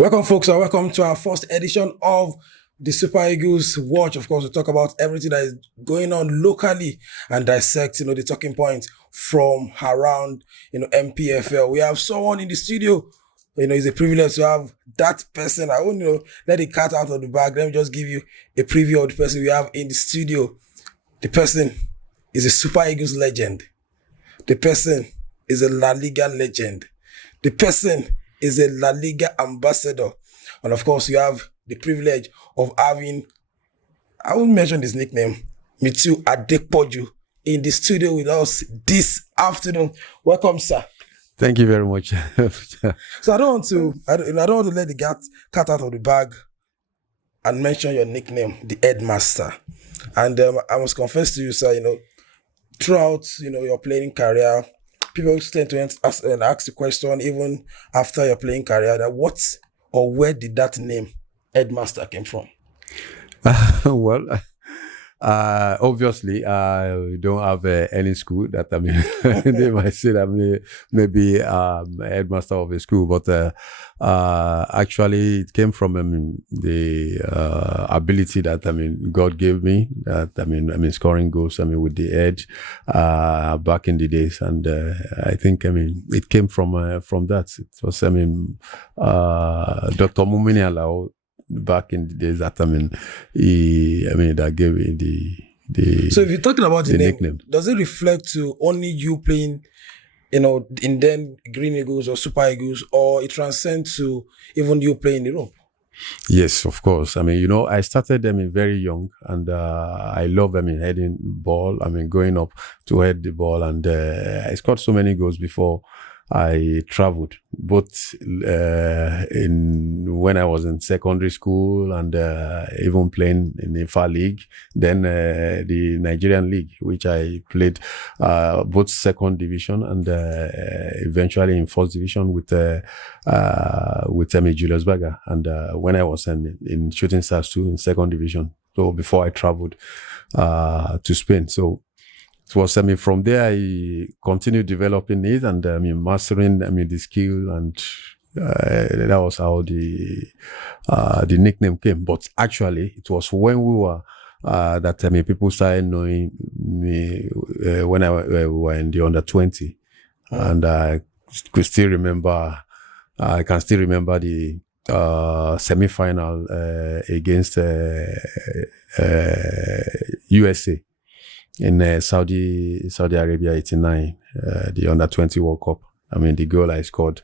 Welcome, folks, and welcome to our first edition of the Super Eagles Watch. Of course, we talk about everything that is going on locally and dissect, the talking points from around, NPFL. We have someone in the studio. It's a privilege to have that person. I won't, let the cat out of the bag. Let me just give you a preview of the person we have in the studio. The person is a Super Eagles legend. The person is a La Liga legend. The person is a La Liga ambassador. And of course, you have the privilege of having, I won't mention his nickname, Mutiu Adepoju, in the studio with us this afternoon. Welcome, sir. Thank you very much. So I don't want to let the cat out of the bag and mention your nickname, the Headmaster. And I must confess to you, sir, throughout, your playing career, people tend to ask the question, even after your playing career, that what or where did that name Headmaster came from? Well, obviously, we don't have any school that, they might say that maybe headmaster of a school, but actually it came from, the ability that, God gave me, that, scoring goals, with the edge, back in the days. And I think, it came from that. It was, Dr. Mumini Alao, back in the days that that gave me the. So if you're talking about the nickname, does it reflect to only you playing, in then Green Eagles or Super Eagles, or it transcends to even you playing in Europe? Yes, of course. I started very young, and I love heading ball. Going up to head the ball, and I scored so many goals before I traveled, both when I was in secondary school and even playing in the FA League, then the Nigerian League, which I played both second division and eventually in first division with Julius Berger, and when I was in Shooting Stars too in second division. So before I traveled to Spain, so. It was, from there I continued developing it and, mastering, the skill, and that was how the nickname came. But actually, it was when we were, that, people started knowing me when we were in the under 20. And I can still remember the semi-final against USA. In Saudi Arabia 89, the under-20 World Cup. The goal I scored,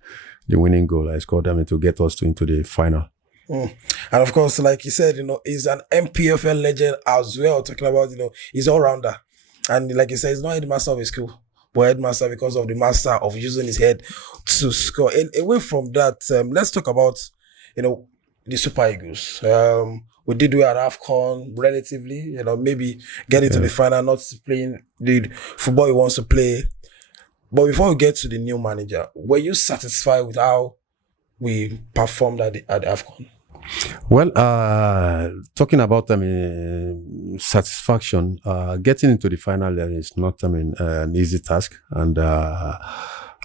the winning goal I scored, to get us into the final. And of course, like you said, he's an NPFL legend as well, talking about, he's all-rounder. And like you said, he's not headmaster of a school, but headmaster because of the master of using his head to score. And away from that, let's talk about, the Super Eagles. We did well at AFCON relatively, maybe get into the final, not playing the football he wants to play. But before we get to the new manager, were you satisfied with how we performed at the AFCON? Well, talking about satisfaction, getting into the final is not an easy task, and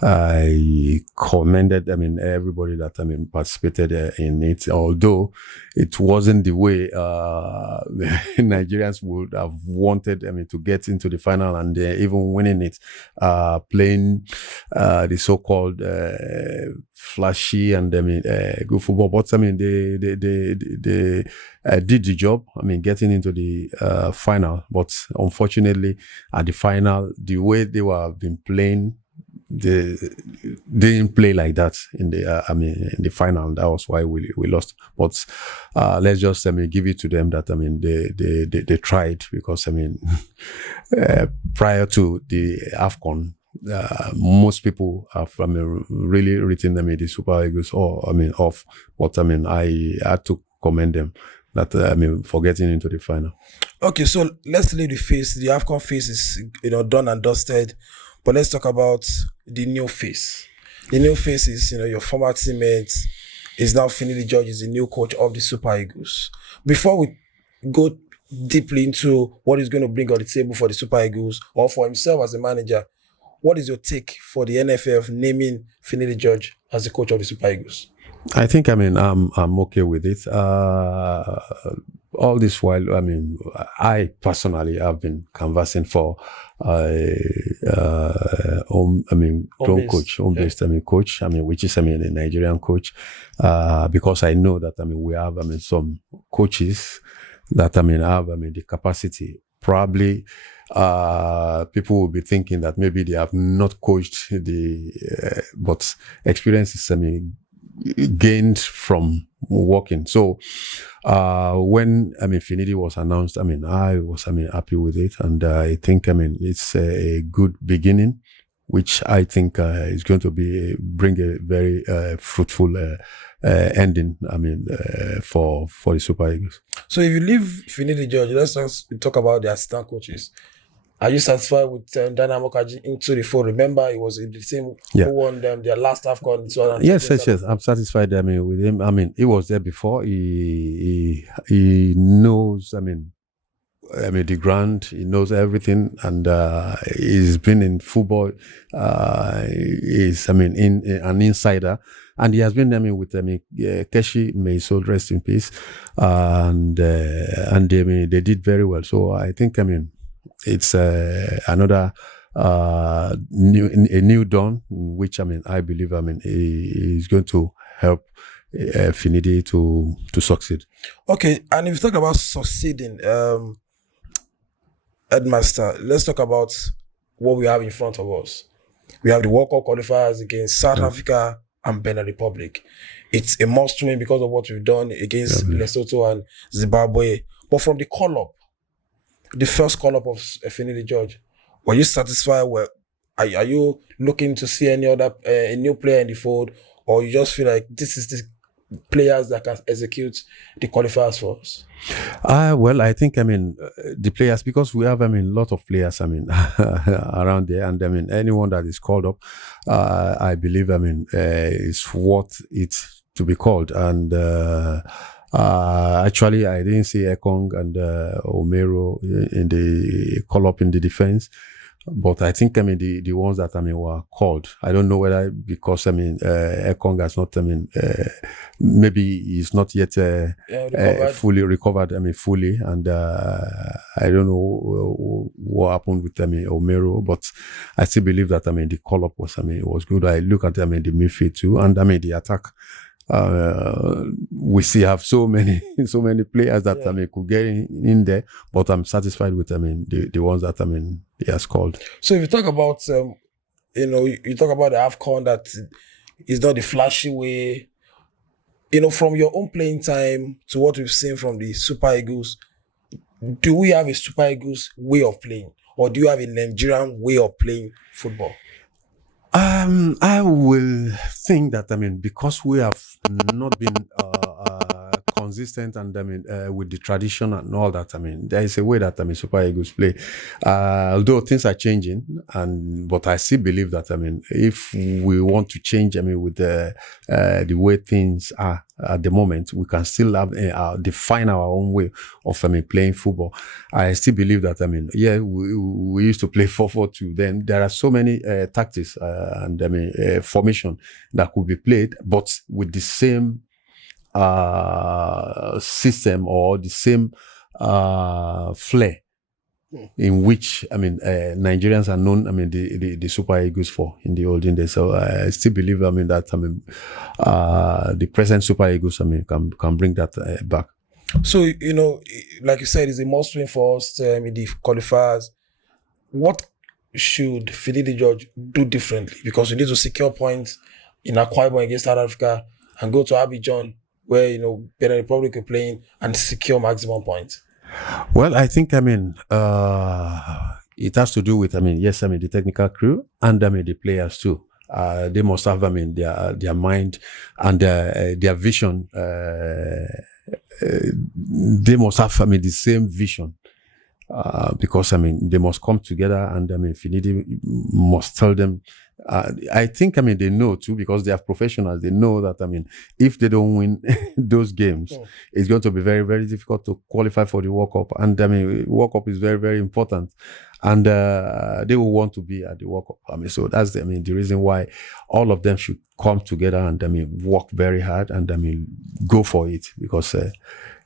I commended, everybody that, participated in it, although it wasn't the way, Nigerians would have wanted, to get into the final and even winning it, playing, the so-called, flashy and, good football. But, they did the job, getting into the, final. But unfortunately, at the final, the way they were been playing, they didn't play like that in the in the final. That was why we lost. But let's just give it to them that they tried, because prior to the AFCON, most people have really written them in the Super Eagles off. But I had to commend them that for getting into the final. Okay, so let's leave the face. The AFCON face is done and dusted. But let's talk about the new face. The new face is, your former teammate is now Finidi George, is the new coach of the Super Eagles. Before we go deeply into what he's going to bring on the table for the Super Eagles or for himself as a manager, what is your take for the NFF naming Finidi George as the coach of the Super Eagles? I think, I mean, I'm okay with it. All this while, I mean, I personally have been canvassing for home coach, home-based, coach, which is, a Nigerian coach, because I know that, we have, some coaches that, have, the capacity. Probably, people will be thinking that maybe they have not coached but experience is, gained from working. So, when, Finidi was announced, I was, happy with it. And I think, it's a good beginning, which I think, is going to bring a very, fruitful, ending, for the Super Eagles. So if you leave Finidi George, let's talk about the assistant coaches. Are you satisfied with Dynamo Kaji into the fold? Remember, it was the same who won them their last AFCON. Yes. I'm satisfied. with him. He was there before. He knows. The ground. He knows everything, and he's been in football. He's an insider, and he has been with Keshi. May his soul rest in peace. And they did very well. So I think it's another new dawn, which I believe is going to help Finidi to succeed. Okay, and if you talk about succeeding, Headmaster, let's talk about what we have in front of us. We have the World Cup qualifiers against South Africa and Benin Republic. It's a must win because of what we've done against Lesotho and Zimbabwe. But from the call-up, the first call-up of Finidi George, were you satisfied? Are you looking to see any other a new player in the fold, or you just feel like this is the players that can execute the qualifiers for us? Well, I think the players, because we have a lot of players around there, and anyone that is called up, I believe is worth it to be called. And actually, I didn't see Ekong and Omero in the call up in the defense, but I think the ones that were called. I don't know whether because Ekong has not maybe he's not yet fully recovered. Fully, and I don't know what happened with Omero, but I still believe that the call up was was good. I look at the midfield too, and the attack. We still have so many players that could get in there, but I'm satisfied with the ones that he has called. So if you talk about you talk about the AFCON, that is not the flashy way. From your own playing time to what we've seen from the Super Eagles, do we have a Super Eagles way of playing, or do you have a Nigerian way of playing football? I will think that because we have not been consistent and with the tradition and all that, there is a way that Super Eagles play. Although things are changing, but I still believe that if we want to change, with the way things are at the moment, we can still have define our own way of playing football. I still believe that we used to play 4-4-2. Then there are so many tactics and formation that could be played, but with the same system or the same flair in which Nigerians are known the Super Eagles for in the olden days. So I still believe that the present Super Eagles can bring that back. So like you said, it's a must win for us in the qualifiers. What should Finidi George do differently? Because we need to secure points in Akwa Ibom against South Africa and go to Abidjan, where Benin Republic are playing, and secure maximum points. Well, I think it has to do with the technical crew and the players too. They must have their mind and their vision. They must have the same vision. Because they must come together, and Finidi must tell them. I think they know too, because they are professionals. They know that if they don't win those games, it's going to be very, very difficult to qualify for the World Cup. And World Cup is very, very important. and they will want to be at the World Cup. I mean, so that's the reason why all of them should come together and work very hard and go for it, because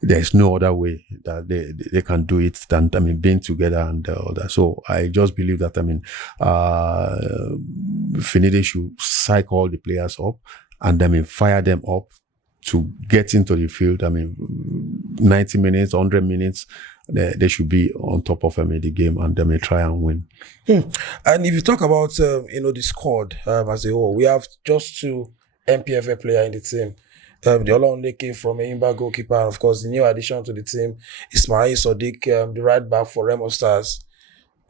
there is no other way that they can do it than being together and all that. So I just believe that Finidi should cycle all the players up and fire them up to get into the field. 90 minutes, 100 minutes, they should be on top of the game and try and win. And if you talk about the squad as a whole, we have just 2 NPFL players in the team. The Olonleke from Eimba goalkeeper, and of course the new addition to the team, Ismail Sadiq, the right back for Remo Stars.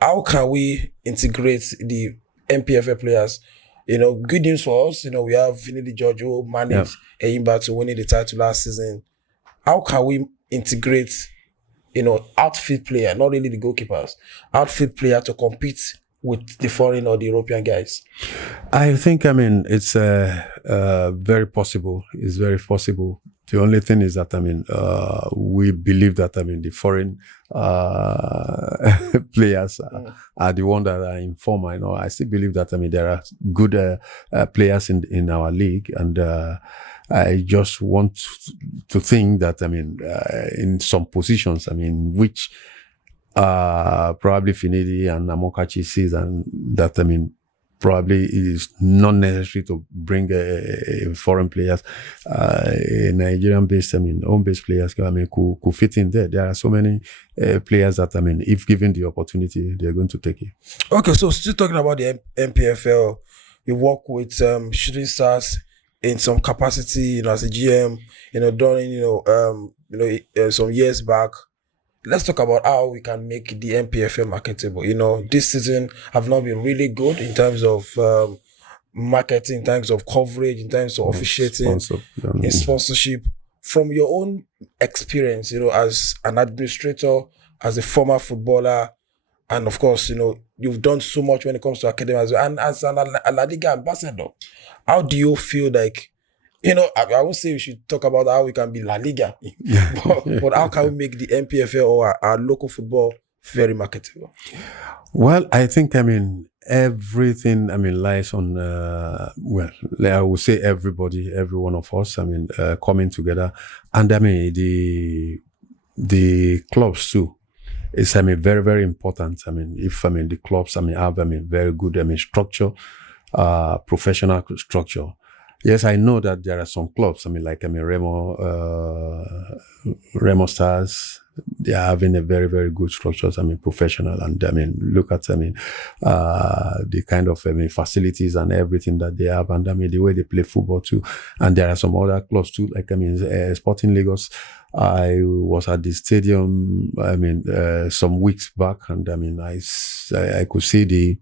How can we integrate the NPFL players? Good news for us. We have Finidi George who managed Eimba to winning the title last season. How can we integrate, outfield player, not really the goalkeepers, outfield player to compete with the foreign or the European guys? I think, it's very possible. It's very possible. The only thing is that, we believe that, the foreign players are the ones that are in form. I still believe that, there are good players in our league, and I just want to think that, in some positions, which probably Finidi and Amokachi sees, and that, probably it is not necessary to bring a foreign players, Nigerian-based, home-based players, could fit in there. There are so many players that, if given the opportunity, they're going to take it. Okay, so still talking about the NPFL, you work with Shooting Stars in some capacity, as a GM, during, some years back. Let's talk about how we can make the NPFL marketable. This season have not been really good in terms of marketing, in terms of coverage, in terms of officiating, in sponsorship. From your own experience, as an administrator, as a former footballer, and of course, you've done so much when it comes to academy as well, and as a La Liga ambassador, how do you feel like, I won't say we should talk about how we can be La Liga, but how can we make the NPFL or our local football very marketable? Well, I think, everything, lies on, I would say everybody, every one of us, coming together. And, the clubs too. It's, very, very important. If, the clubs, have, very good, structure, professional structure. Yes, I know that there are some clubs, like Remo Stars, they are having a very, very good structures, professional, and look at, the kind of, facilities and everything that they have, and the way they play football too. And there are some other clubs too, like, Sporting Lagos. I was at the stadium, some weeks back, and I could see the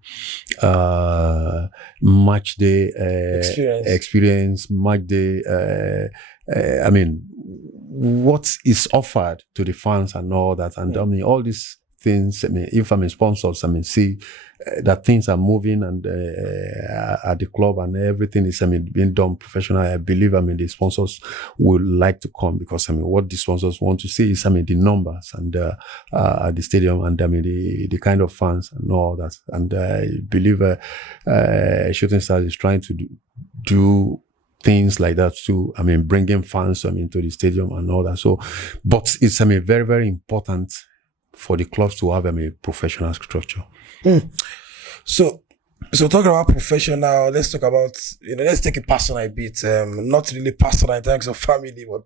match day experience, match day. What is offered to the fans and all that, and all these things. If sponsors, see that things are moving and at the club and everything is being done professional. I believe the sponsors would like to come, because what the sponsors want to see is the numbers and at the stadium, and the kind of fans and all that. And I believe Shooting Stars is trying to do things like that too. Bringing fans to the stadium and all that. So, but it's very, very important for the clubs to have a professional structure. So talking about professional, let's talk about, let's take it personal a bit. Not really personal in terms of family, but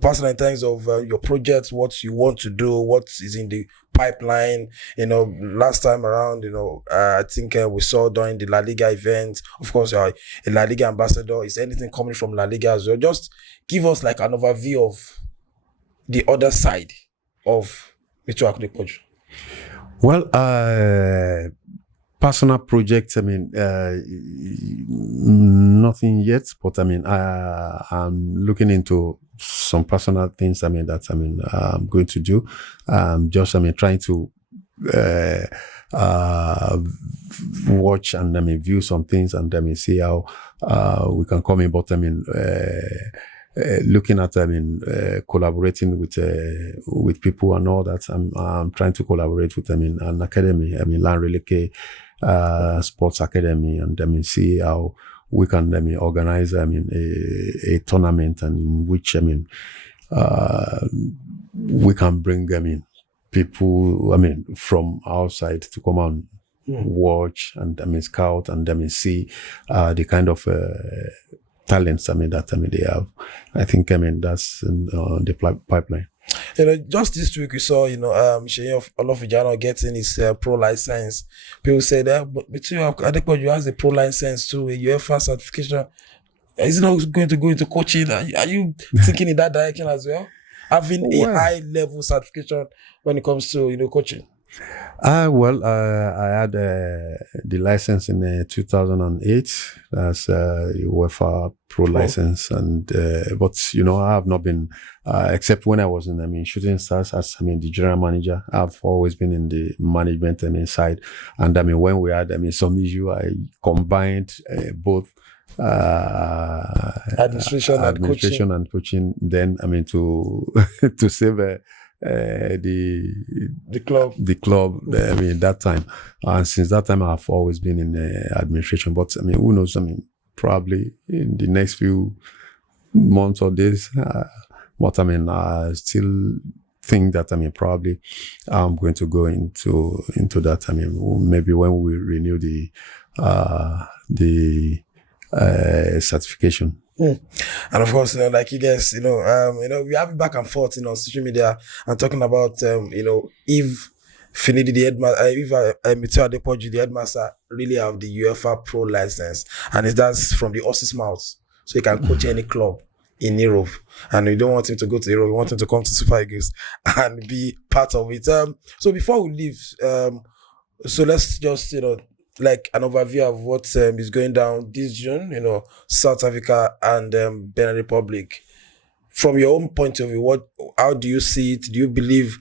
personal in terms of your projects, what you want to do, what is in the pipeline. Last time around, I think we saw during the La Liga event, of course, you're a La Liga ambassador. Is anything coming from La Liga as well? Just give us like an overview of the other side of Mutiu Adepoju. Well, personal projects, nothing yet, but I'm looking into some personal things, that I'm going to do. Just, trying to watch and view some things and see how we can come in, but looking at, collaborating with people and all that. I'm trying to collaborate with, an academy, Lanreleke, Sports Academy, and, see how we can, organize, a tournament, and in which, we can bring, people, from outside to come and watch and, scout and, see, the kind of, talents, that, they have. I think, that's in the pipeline. Just this week we saw, Sheyi Olofijano getting his pro license. People say that, but Mutiu Adepoju has a pro license too, a UEFA certification. Is he not going to go into coaching? Are you thinking in that direction as well? Having a high level certification when it comes to, coaching? I had the license in 2008. That's UEFA Pro license, and but I have not been except when I was in Shooting Stars as the general manager. I've always been in the management side, and when we had some issue, I combined both administration and coaching. Then to to save the club. That time, and since that time I've always been in administration. But who knows? Probably in the next few months or days. But I still think that probably I'm going to go into that. Maybe when we renew the certification. And of course, like you guys, we have it back and forth, on social media and talking about, if Finidi, the headmaster, if Mutiu Adepoju, the headmaster, really have the UEFA Pro license, and that's from the horse's mouth, so he can coach any club in Europe. And we don't want him to go to Europe; we want him to come to Super Eagles and be part of it. So before we leave, so let's just, like an overview of what is going down this June, South Africa and Benin Republic. From your own point of view, how do you see it? Do you believe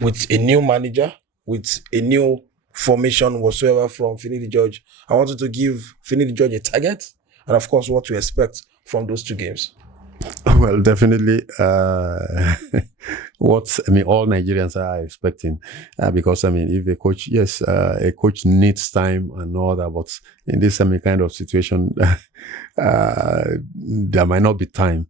with a new manager, with a new formation whatsoever from Finidi George? I wanted to give Finidi George a target, and of course, what to expect from those two games. Well, definitely, what all Nigerians are expecting, because if a coach, yes, a coach needs time and all that, but in this kind of situation, there might not be time.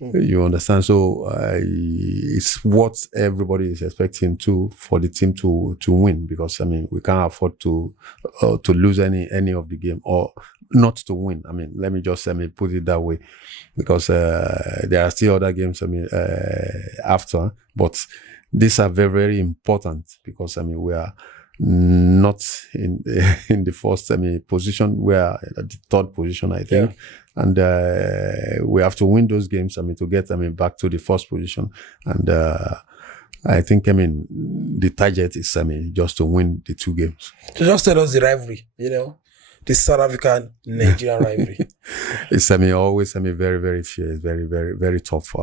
You understand? So it's what everybody is expecting for the team to win, because we can't afford to lose any of the game, or not to win. Let me just put it that way, because there are still other games after, but these are very, very important, because we are not in the first position. We are at the third position, I think. And we have to win those games to get back to the first position. And I think the target is just to win the two games. So just tell us the rivalry, the South African Nigerian rivalry. It's always very, very fierce, very, very, very tough.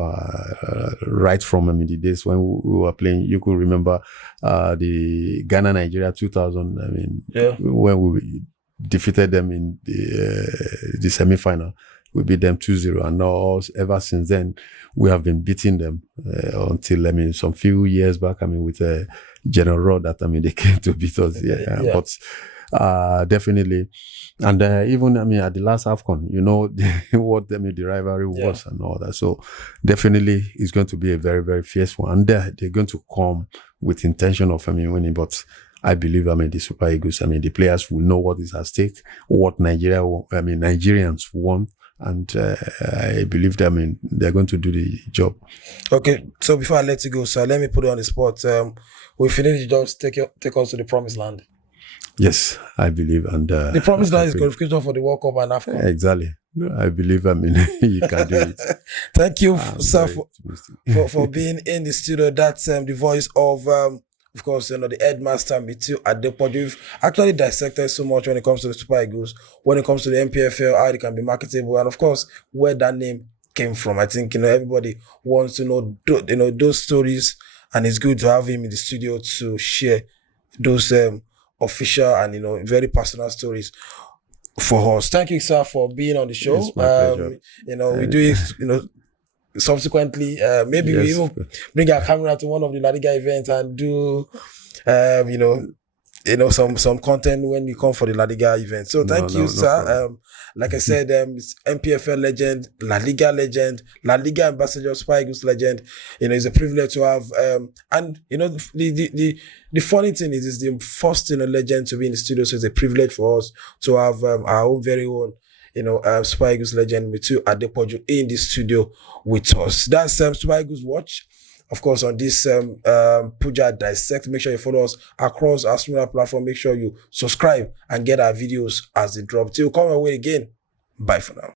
Right from the days when we were playing, you could remember the Ghana Nigeria 2000. When we defeated them in the semi-final, we beat them 2-0, and now ever since then we have been beating them until some few years back. with General Rod that they came to beat us. But definitely, and even at the last AFCON, what the rivalry was and all that. So definitely it's going to be a very, very fierce one, and they're going to come with intention of winning. But I believe the Super Eagles, the players will know what is at stake, what Nigerians want, and I believe they're going to do the job. Okay, so before I let you go, sir, let me put it on the spot. Will Finidi just take us to the promised land? Yes, I believe, and the promised land is qualification for the World Cup and AFCON. Exactly. I believe you can do it. Thank you, sir, for being in the studio. That's the voice of course, the Headmaster, Mutiu Adepoju. We've actually dissected so much when it comes to the Super Eagles, when it comes to the NPFL, how it can be marketable, and of course, where that name came from. I think, everybody wants to know, those stories, and it's good to have him in the studio to share those official and, very personal stories for us. Thank you, sir, for being on the show. It's my pleasure. We do it, subsequently, maybe we Yes. even bring our camera to one of the La Liga events and do, some content when you come for the La Liga event. So thank you, No sir. problem. Like I said, it's NPFL legend, La Liga legend, La Liga ambassador, Super Eagles legend. It's a privilege to have. And the funny thing is, it's the first legend to be in the studio, so it's a privilege for us to have our own very own. Super Eagles legend Mutiu Adepoju in the studio with us. That's Super Eagles Watch. Of course, on this Puja Dissect, make sure you follow us across our similar platform. Make sure you subscribe and get our videos as they drop. Till we come away again. Bye for now.